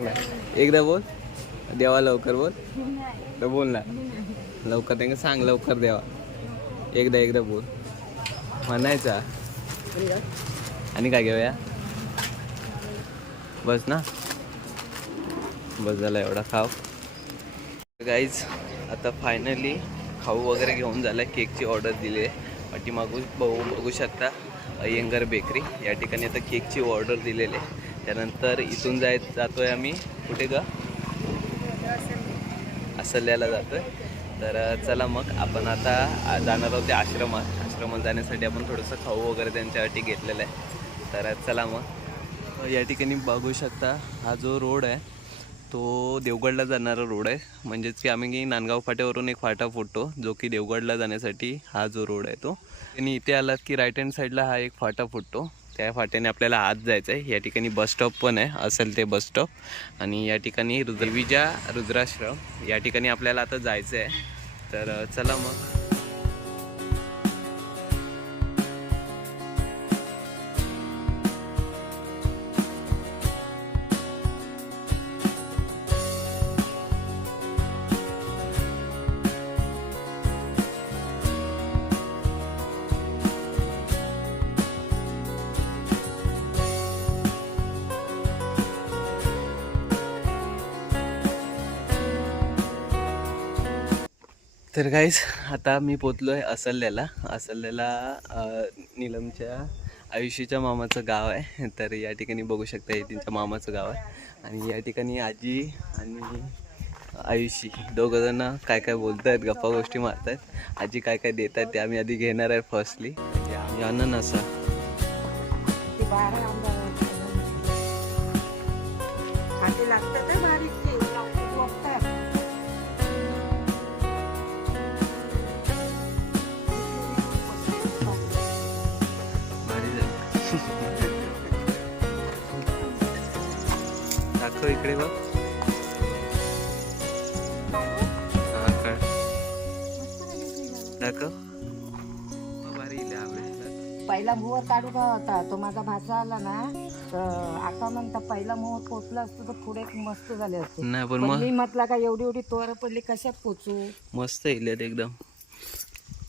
एकदा बोल. देवा लवकर बोल. तर बोल ना. लवकर त्यांना सांग लवकर देवा. एकदा एकदा बोल. म्हणायचा. आणि काय घेऊया? बस ना. बस झाला एवढा खाव. गाईज आता फायनली खाऊ वगैरे घेऊन झाला. केकची ऑर्डर दिली आहे पाठीमागू बघू बघू शकता. अय्यंगर बेकरी या ठिकाणी आता केकची ऑर्डर दिलेली आहे. त्यानंतर इथून जाय जातोय आम्ही. कुठे ग? असल्याला जातोय. तर चला मग. आपण आता जाणार आहोत त्या आश्रमात आश्रमात जाण्यासाठी. आपण थोडंसं खाऊ वगैरे त्यांच्यासाठी घेतलेलं आहे. तर चला मग. या ठिकाणी बघू शकता हा जो रोड आहे तो देवगडला जाणारा रोड आहे. म्हणजेच की आम्ही नांदगाव फाट्यावरून एक फाटा फुटतो जो की देवगडला जाण्यासाठी हा जो रोड आहे तो. आणि इथे आलात की राईट हँड साईडला हा एक फाटा फुटतो त्या फाट्याने आपल्याला आत जायचं आहे या ठिकाणी बस स्टॉप पण आहे. असेल ते बस स्टॉप. आणि या ठिकाणी रुद्रविजा रुद्राश्रम या ठिकाणी आपल्याला आता जायचं आहे तर चला मग. तर गाईज आता मी पोचलो आहे असल्याला असल्याला नीलमच्या आयुषीच्या मामाचं गाव आहे. तर या ठिकाणी बघू शकता हे तिच्या मामाचं गाव आहे. आणि या ठिकाणी आजी आणि आयुषी दोघंजणं काय काय बोलत आहेत गप्पा गोष्टी मारत आहेत आजी काय काय देत आहेत ते आम्ही आधी घेणार आहे फर्स्टली अननसा. इकडे बघ. पहिला मोहर काढू का होता तो माझा भाचा आला ना तर आता म्हणता पहिला मोहर पोचला असतो तर पुढे मस्त झाले असते. नाही पण पण मग मी म्हटलं का एवढी एवढी तोर पडली कशात पोचू? मस्त इलेत एकदम.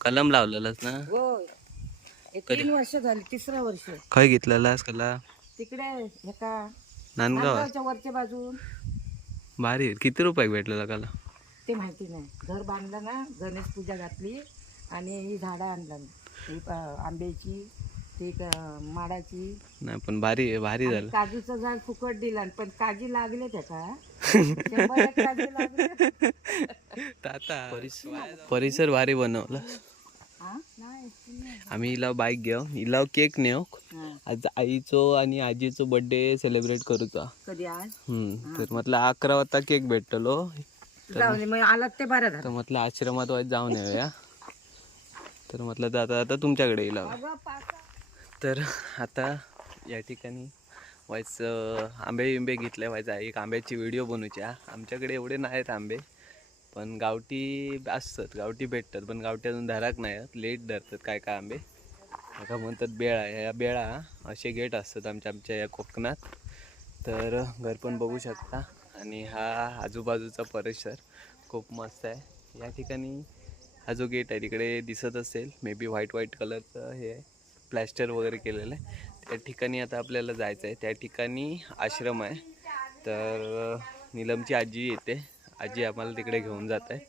कलम लावलेलास ना? हे तीन वर्ष झाली तिसरं वर्ष. खय घेतलेलास कला? तिकडे हे का? नांदगाव. नांदगावच्या वरच्या बाजून भारी आहे. किती रुपये भेटलेला कला ते माहिती नाही. घर बांधलं ना गणेश पूजा घातली आणि ही झाडं आणलं. ही प- आंब्याची ती क- माडाची. नाही पण भारी आहे भारी आणि झालं. काजूचं झाड फुकट दिलं पण काजी लागले त्याका शंभर एक काजी लागले. परिसर भारी बनवला. आम्ही हिला बाईक घेऊ. हिला केक नेऊ. आज आईचो आणि आजीचो बर्थडे सेलिब्रेट करूचा. कधी आज? हम्म. तर म्हटलं अकरा वाजता केक आलात ते बरं तर म्हटलं आश्रमात वाईट जाऊन येऊया. तर म्हटलं तर आता आता तुमच्याकडे येईल. तर आता या ठिकाणी व्हायच आंबे बिंबे घेतले. व्हायचा एक आंब्याची व्हिडिओ बनवूची हा. आमच्याकडे एवढे नाहीत आंबे. पण गावठी असतात गावठी भेटतात पण गावठी अजून धराक नाही आहेत. लेट धरतात काय काय आंबे. का म्हणतात बेळा ह्या बेळा असे गेट असतात आमच्या आमच्या या कोकणात. तर घर पण बघू शकता. आणि हा आजूबाजूचा परिसर खूप मस्त आहे. या ठिकाणी हा जो गेट आहे तिकडे दिसत असेल मे बी व्हाईट व्हाईट कलरचं हे प्लॅस्टर वगैरे केलेलं आहे. त्या ठिकाणी आता आपल्याला जायचं आहे. त्या ठिकाणी आश्रम आहे. तर नीलमची आजी येते. आजी आम्हाला तिकडे घेऊन जात आहे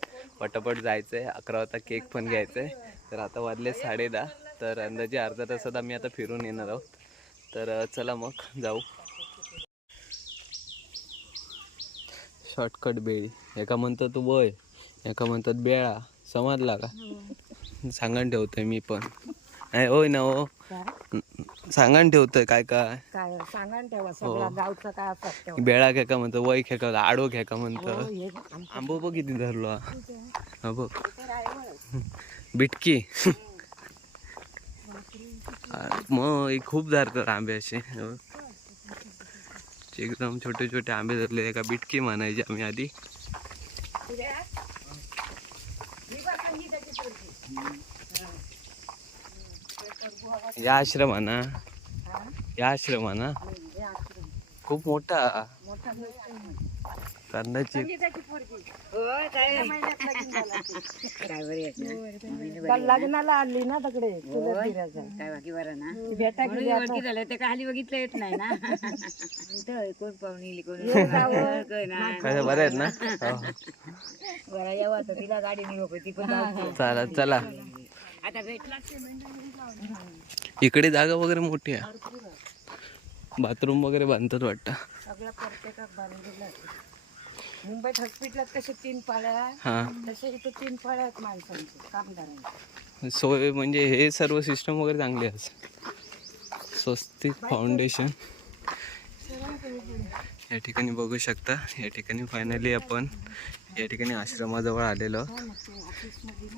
पटापट जायचं आहे अकरा वाजता केक पण घ्यायचा आहे तर आता वाजले साडे दहा तर अंदाजे अर्धा तासात आम्ही आता फिरून येणार आहोत. तर चला मग जाऊ. शॉर्टकट बेळी. एका म्हणतात तू वय एका म्हणतात बेळा. समजला का? सांगण ठेवतोय मी पण. नाही होय ना हो. सांगण ठेवतोय काय काय काय सांगा ना तेव्हा सगळ्या गावचं काय असतात तेव्हा. बेळा खेका म्हणतो वय खेका आडो खेका हो, म्हणतं हे आंबो बघ किती धरलो. हा. हा बघ. तर आहे बरं. बिटकी. मग हे खूप धरतात आंबे असे. हो. एकदम छोटे छोटे आंबे धरले एका बिटकी म्हणायची आम्ही आधी. पुढे आहे? ही बघ, ही त्याची पोरगी. या आश्रमाना हा? या आश्रमाना हे. खूप मोठा मोठा कांद्याची होय, काय? काल लग्नाला आणली ना तकडे. काय बाकी बरं ना ती भेटा आता. झालं ते खाली बघितलं येत नाही ना इथं कोण पाहुणी इली, कोण ये जावं. कोण नाही. काय बरं आहेत ना हो. बरं यावं तर तिला गाडी निघू ती पण जाऊ दे. चला चला आता भेटला इकडे जागा वगैरे मोठी आहे. बाथरूम वगैरे बांधतात वाटतं. प्रत्येकात बांधलेलं. मुंबईत हॉस्पिटलात कसे तीन पाळ्या हा. तसे इथे तीन पाळ्या आहेत माणसांचे कामगारांचे. सोय म्हणजे हे सर्व सिस्टम वगैरे चांगले आहे स्वस्तिक फाउंडेशन या ठिकाणी बघू शकता. या ठिकाणी फायनली आपण या ठिकाणी आश्रमाजवळ आलेलो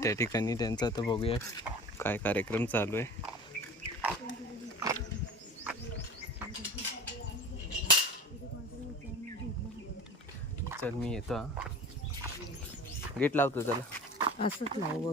त्या ठिकाणी त्यांचा आता बघूया काय कार्यक्रम चालू आहे. चल मी येतो गेट लावतो त्याला असंच लाव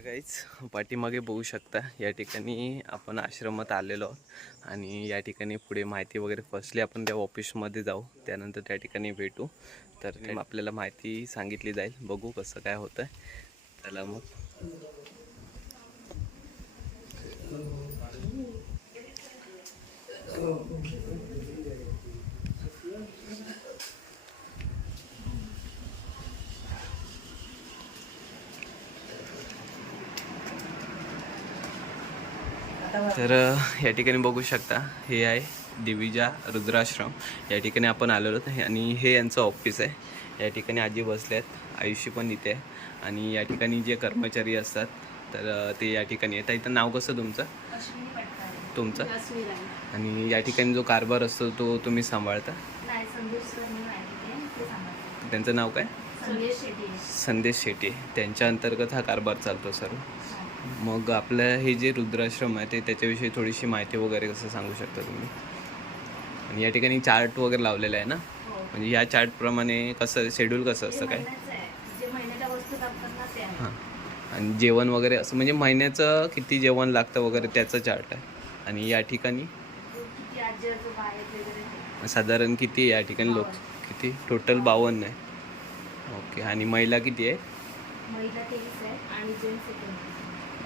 तर काहीच पाठीमागे बघू शकता या ठिकाणी आपण आश्रमात आलेलो आहोत. आणि या ठिकाणी पुढे माहिती वगैरे फर्स्टली आपण त्या ऑफिसमध्ये जाऊ त्यानंतर त्या ठिकाणी भेटू. तर आपल्याला माहिती सांगितली जाईल. बघू कसं काय होतं आहे त्याला मग. तर या ठिकाणी बघू शकता हे आहे दिविजा रुद्राश्रम. या ठिकाणी आपण आलेलो आणि हे यांचं ऑफिस आहे. या ठिकाणी आजी बसले आहेत आयुष्य पण इथे आहे. आणि या ठिकाणी जे कर्मचारी असतात तर ते या ठिकाणी येतात इथं नाव कसं तुमचं? तुमचं? आणि या ठिकाणी जो कारभार असतो तो तुम्ही सांभाळता? त्यांचं नाव काय? संदेश शेट्टी. त्यांच्या अंतर्गत हा कारभार चालतो सर्व. मग आपलं हे जे रुद्राश्रम आहे ते त्याच्याविषयी थोडीशी माहिती वगैरे कसं सांगू शकता तुम्ही? आणि या ठिकाणी चार्ट वगैरे लावलेला आहे ना? म्हणजे या चार्टप्रमाणे कसं शेड्यूल कसं असतं काय? हां. आणि जेवण वगैरे असं म्हणजे महिन्याचं किती जेवण लागतं वगैरे त्याचं चार्ट आहे. आणि या ठिकाणी? साधारण किती आहे या ठिकाणी लोक? किती? टोटल बावन्न आहे. ओके. आणि महिला किती आहे? महिला तेवीस आहे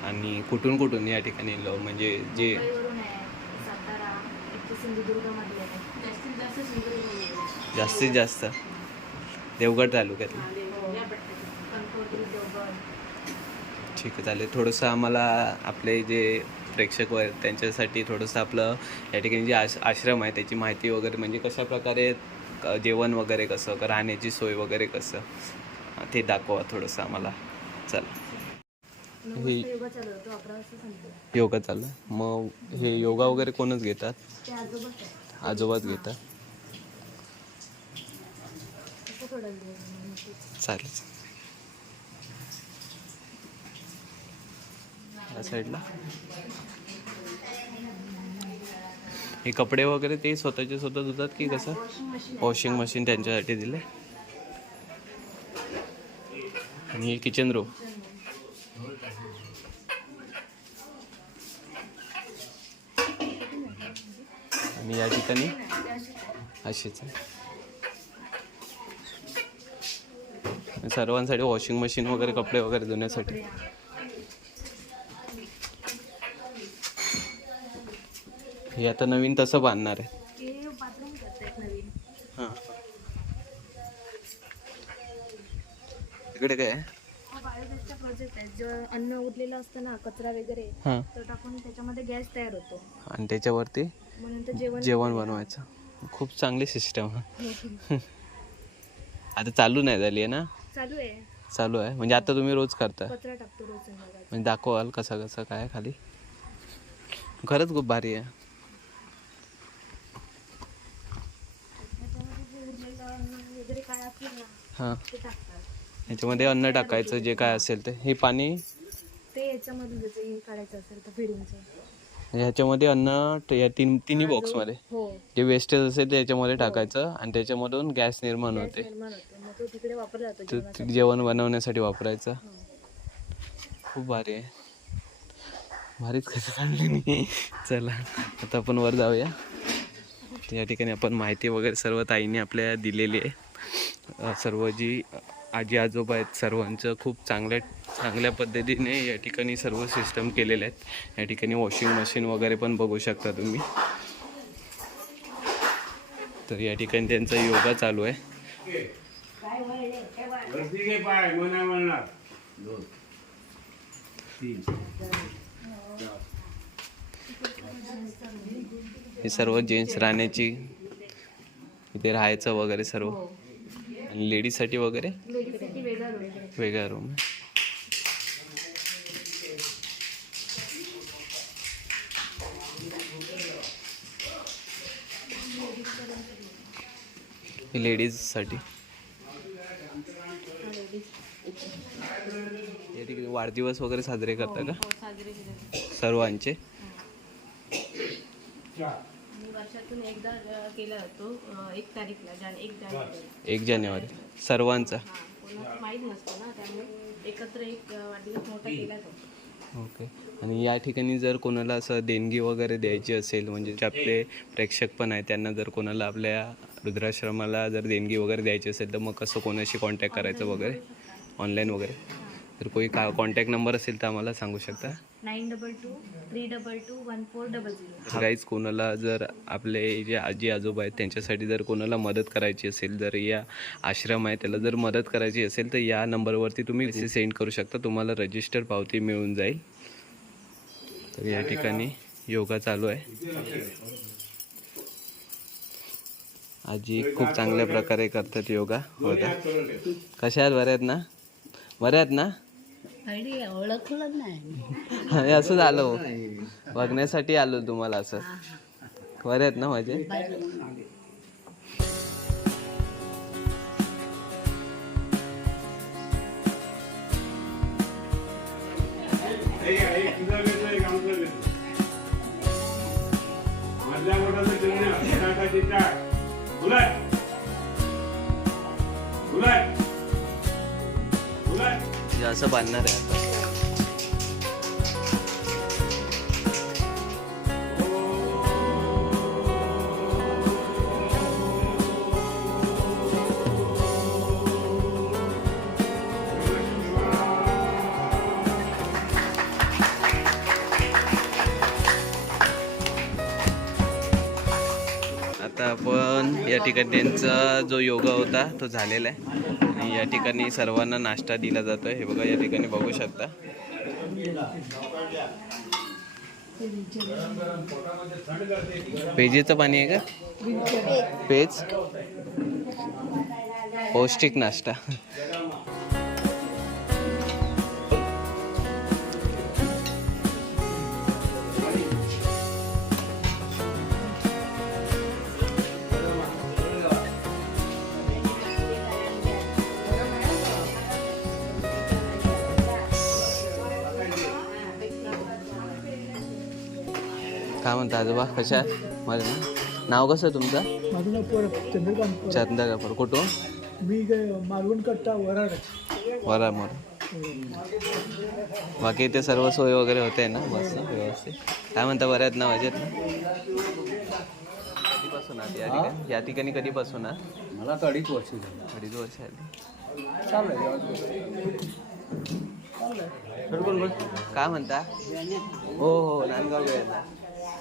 आणि कुठून कुठून या ठिकाणी लो म्हणजे जे मुंबईवरून आहे सातारा इथे सिंधुदुर्गमध्ये आहे. जास्तीत जास्त देवगड तालुक्यातलं. देवगड. ठीक आहे चालेल. थोडंसं आम्हाला आपले जे प्रेक्षक व त्यांच्यासाठी थोडंसं आपलं या ठिकाणी जे आश आश्रम आहे त्याची माहिती वगैरे म्हणजे कशा प्रकारे जेवण वगैरे कसं राहण्याची सोय वगैरे कसं ते दाखवा थोडंसं आम्हाला. चला हे योगा चालू मग हे योगा वगैरे कोणच घेतात? आजोबाच घेतात? चालेल. या साईडला. हे कपडे वगैरे ते स्वतःचे स्वतः धुतात की कसं? वॉशिंग मशीन वॉशिंग मशीन त्यांच्यासाठी दिले आणि हे किचन रूम आणि या ठिकाणी अशीच आहे. सर्वांसाठी वॉशिंग मशीन वगैरे कपडे वगैरे धुण्यासाठी. हे आता नवीन तसं बांधणार आहे. हां. इकडे काय आहे? बायोगॅसचा प्रोजेक्ट आहे. जो अन्न उरलेलं असतं ना कचरा वगैरे हां. तो टाकून त्याच्यामध्ये गॅस तयार होतो. आणि त्याच्यावरती? जेवण बनवायचं. खूप चांगली सिस्टम हो. आता चालू नाही झाली आहे ना? चालू आहे. चालू आहे. म्हणजे आता तुम्ही रोज करता म्हणजे दाखवाल कसं कसं काय खाली? खरंच खूप भारी आहे. हां. याच्यामध्ये अन्न टाकायचं जे काय असेल ते. हे पाणी? ते याच्यामधून काढायचं असेल तर फिडिंगचं. ह्याच्यामध्ये अन्न या तीन तिन्ही बॉक्समध्ये हो. जे वेस्टेज असेल ते याच्यामध्ये टाकायचं आणि त्याच्यामधून गॅस निर्माण होते. निर्माण होतो. मग तो तिकडे वापरला जातो तर जेवणासाठी. ते जेवण बनवण्यासाठी वापरायचं. खूप भारी आहे. भारीच कसं काढली नाही चला आता आपण वर जाऊया. या ठिकाणी आपण माहिती वगैरे सर्व ताईने आपल्या दिलेली आहे. अ, सर्व जी आजी आजोबा आहेत सर्वांचं खूप चांगल्या चांगल्या पद्धतीने या ठिकाणी सर्व सिस्टम केलेले आहेत. या ठिकाणी वॉशिंग मशीन वगैरे पण बघू शकता तुम्ही. तर या ठिकाणी त्यांचा योगा चालू आहे. हे सर्व जेंट्स राहण्याची इथे राहायचं वगैरे सर्व. आणि लेडीजसाठी वगैरे. वेगळा रूम आहे. लेडीजसाठी. या ठिकाणी वाढदिवस वगैरे साजरे करता का? हो. सर्वांचे. आणि वर्षातून एकदा अ, केला जातो अ, एक तारीखला जान एक जानेवारी. एक जानेवारी. सर्वांचा. हा कोणाला माहीत नसतं ना त्यामुळे एकत्र एक अ, वाढदिवस मोठा केला जातो. ओके. आणि या ठिकाणी जर कोणाला असं देणगी वगैरे द्यायची असेल म्हणजे जे आपले प्रेक्षक पण आहेत त्यांना जर कोणाला आपल्या रुद्राश्रमाला जर देणगी वगैरे द्यायची असेल तर मग कसं कोणाशी कॉन्टॅक्ट करायचं वगैरे? ऑनलाईन वगैरे. तर कोणी का कॉन्टॅक्ट नंबर असेल तर आम्हाला सांगू शकता. Nine double two three double two one four double zero काहीच कोणाला जर आपले जे आजी आजोबा आहेत त्यांच्यासाठी जर कोणाला मदत करायची असेल जर या आश्रम आहे त्याला जर मदत करायची असेल तर या नंबरवरती तुम्ही मेसेज सेंड करू शकता. तुम्हाला रजिस्टर पावती मिळून जाईल. तर या ठिकाणी योगा चालू आहे. आजी खूप चांगल्या प्रकारे करतात योगा. होता कशा आहेत? बऱ्या आहेत ना? बऱ्या आहेत ना? ओळखलं नाही. हे असंच आलो बघण्यासाठी आलो तुम्हाला असं. बरे आहेत ना माझे? मधल्या असं बांधणार आहे आता. ठिकाणी त्यांचा जो योगा होता तो झालेला आहे. आणि या ठिकाणी सर्वांना नाश्ता दिला जातोय. हे बघा या ठिकाणी बघू शकता. पेजेचं पाणी आहे का? पेज. पौष्टिक नाश्ता. काय म्हणता आजोबा? कशा? माझं ना? नाव कसं आहे तुमचं? माझं नाव पर चंद्रकांत चंद्रकापूर कुठून? मी मालवण कट्टा वराड वरामोर बाकी इथे सर्व सोय वगैरे होते ना? मस्त व्यवस्थित. काय म्हणता बऱ्या आहेत ना? माझ्यात कधीपासून आली या ठिकाणी? या ठिकाणी कधीपासून आहात? मला तर अडीच वर्ष झाली. अडीच वर्ष आली. काय म्हणता? हो हो नांदगाव वेळेला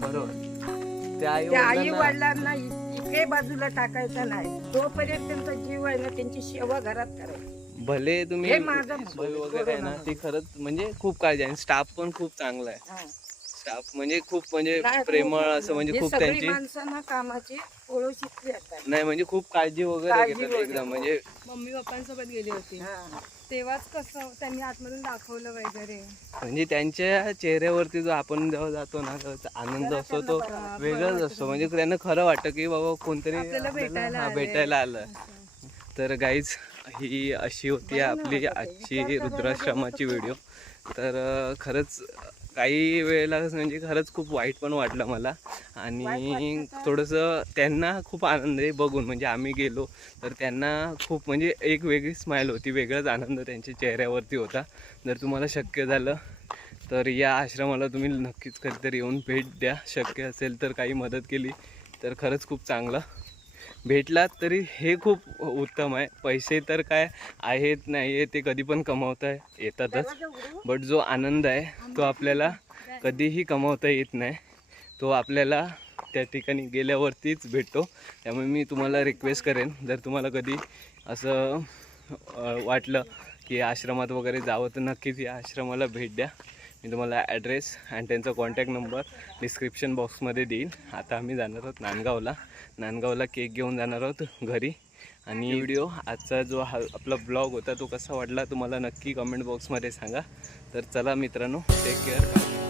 बरोबर. त्या आई वडिलांना इ- बाजूला टाकायचं नाही. तोपर्यंत जीव आहे ना त्यांची सेवा घरात करायची. भले तुम्ही खरंच म्हणजे खूप काळजी आहे. स्टाफ पण खूप चांगला आहे. स्टाफ म्हणजे खूप म्हणजे प्रेमळ असं म्हणजे खूप त्यांची कामाची नाही म्हणजे खूप काळजी वगैरे घेतात. एकदम म्हणजे मम्मी पप्पांसोबत गेली होती. हा. तेव्हाच कसं त्यांनी आतमधून दाखवलं वगैरे. म्हणजे त्यांच्या चेहऱ्यावरती जो आपण जेव्हा जातो ना आनंद असतो तो वेगळाच असतो. म्हणजे त्यांना खरं वाटतं की बाबा कोणतरी भेटायला हा, आलं. तर गाईज ही अशी होती आपली आजची रुद्राश्रमाची व्हिडिओ तर खरंच काही वेळेला म्हणजे खरंच खूप वाईट पण वाटलं मला. आणि थोडंसं त्यांना खूप आनंद आहे बघून. म्हणजे आम्ही गेलो तर त्यांना खूप म्हणजे एक वेगळी स्माईल होती वेगळाच आनंद त्यांच्या चेहऱ्यावरती होता. जर तुम्हाला शक्य झालं तर या आश्रमाला तुम्ही नक्कीच कधीतरी येऊन भेट द्या. शक्य असेल तर काही मदत केली तर खरंच खूप चांगलं. भेटलात तरी हे खूप उत्तम आहे. पैसे तर काय आहेत नाही आहे ते कधी पण कमवता येतातच. बट जो आनंद आहे तो आपल्याला कधीही कमवता येत नाही. तो आपल्याला त्या ठिकाणी गेल्यावरतीच भेटतो. त्यामुळे मी तुम्हाला रिक्वेस्ट करेन जर तुम्हाला कधी असं वाटलं की आश्रमात वगैरे जावं तर नक्कीच या आश्रमाला भेट द्या. मी तुम्हाला ॲड्रेस आणि त्यांचा कॉन्टॅक्ट नंबर डिस्क्रिप्शन बॉक्समध्ये देईन. आता आम्ही जाणार आहोत नांदगावला. नांदगावला केक घेऊन जाणार आहोत घरी. आणि व्हिडिओ आजचा जो हा आपला ब्लॉग होता तो कसा वाटला तुम्हाला नक्की कमेंट बॉक्समध्ये सांगा. तर चला मित्रांनो टेक केअर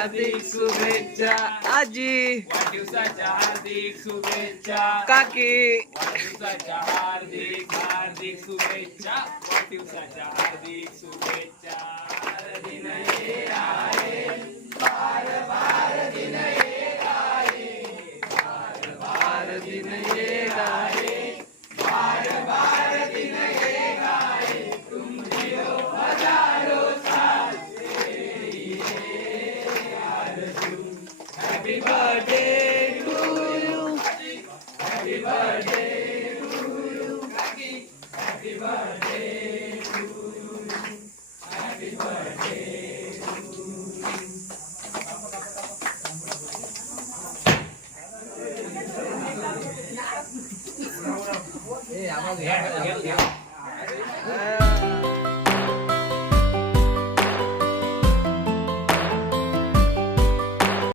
हार्दिक शुभेच्छा. आजी. वाढदिवसाच्या हार्दिक शुभेच्छा. काकी. वाढदिवसाच्या हार्दिक हार्दिक शुभेच्छा. वाढदिवसाच्या हार्दिक शुभेच्छा. दिन ये आहे बार बार दिन ये आहे बार बार दिन ये आहे बार बार दिन Happy birthday